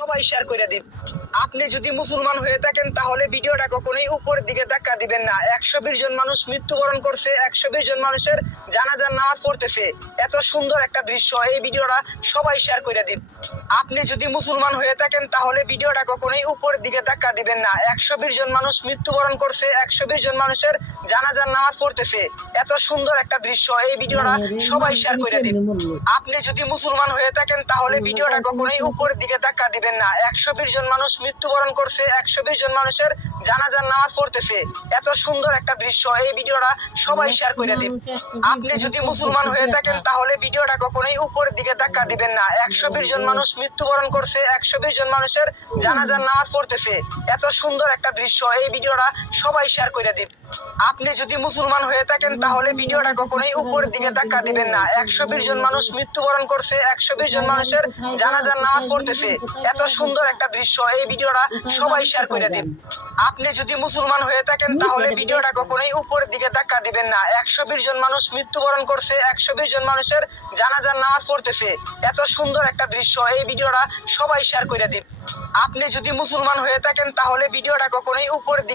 সবাই শেয়ার করে দিন। আপনি যদি মুসলমান হয়ে থাকেন তাহলে ভিডিওটা কখনোই উপরের দিকে ধাক্কা দিবেন না। 120 জন মানুষ মৃত্যুবরণ করছে, 120 জন মানুষের জানাজার নামাজ পড়তেছে। এত সুন্দর একটা দৃশ্য, এই ভিডিওটা সবাই শেয়ার করে দিন। আপনি যদি মুসলমান হয়ে থাকেন তাহলে ভিডিওটা কখনোই উপরের দিকে ধাক্কা দিবেন না। 120 জন মানুষ মৃত্যুবরণ করছে, 120 জন মানুষের জানাজার নামাজ পড়তেছে। এত সুন্দর একটা দৃশ্য, এই ভিডিওটা সবাই শেয়ার করে দিন। আপনি যদি মুসলমান হয়ে থাকেন তাহলে ভিডিওটা কখনোই উপরের দিকে ধাক্কা দিবেন না। 120 জন মানুষ মৃত্যুবরণ করছে, 120 জন মানুষের জানাজার নামাজ পড়তেছে। এত সুন্দর একটা দৃশ্য, এই ভিডিওটা সবাই শেয়ার করে দিন। আপনি যদি মুসলমান হয়ে থাকেন তাহলে ভিডিওটা কখনোই উপরের দিকে ধাক্কা দিবেন না। 120 জন মানুষ মৃত্যুবরণ করছে, 120 জন মানুষের জানাজার নামাজ পড়তেছে। এত সুন্দর একটা দৃশ্য, এই ভিডিওটা সবাই শেয়ার করে দিন। আপনি যদি মুসলমান হয়ে থাকেন তাহলে ভিডিওটা কখনোই উপরের দিকে ধাক্কা দিবেন না। 120 জন মানুষ মৃত্যুবরণ করছে, 120 জন মানুষের জানাজার নামাজ পড়তেছে। এত সুন্দর একটা দৃশ্য, এই ভিডিওটা সবাই শেয়ার করে দিন। আপনি যদি মুসলমান হয়ে থাকেন তাহলে ভিডিওটা কখনোই উপরের দিকে ধাক্কা দিবেন না। 120 জন মানুষ মৃত্যুবরণ করছে, 120 জন মানুষের জানাজার নামাজ পড়তেছে। এত সুন্দর একটা দৃশ্য, এই ভিডিওটা সবাই শেয়ার করে দিন। আপনি যদি মুসলমান হয়ে থাকেন তাহলে ভিডিওটা কখনোই উপরের দিকে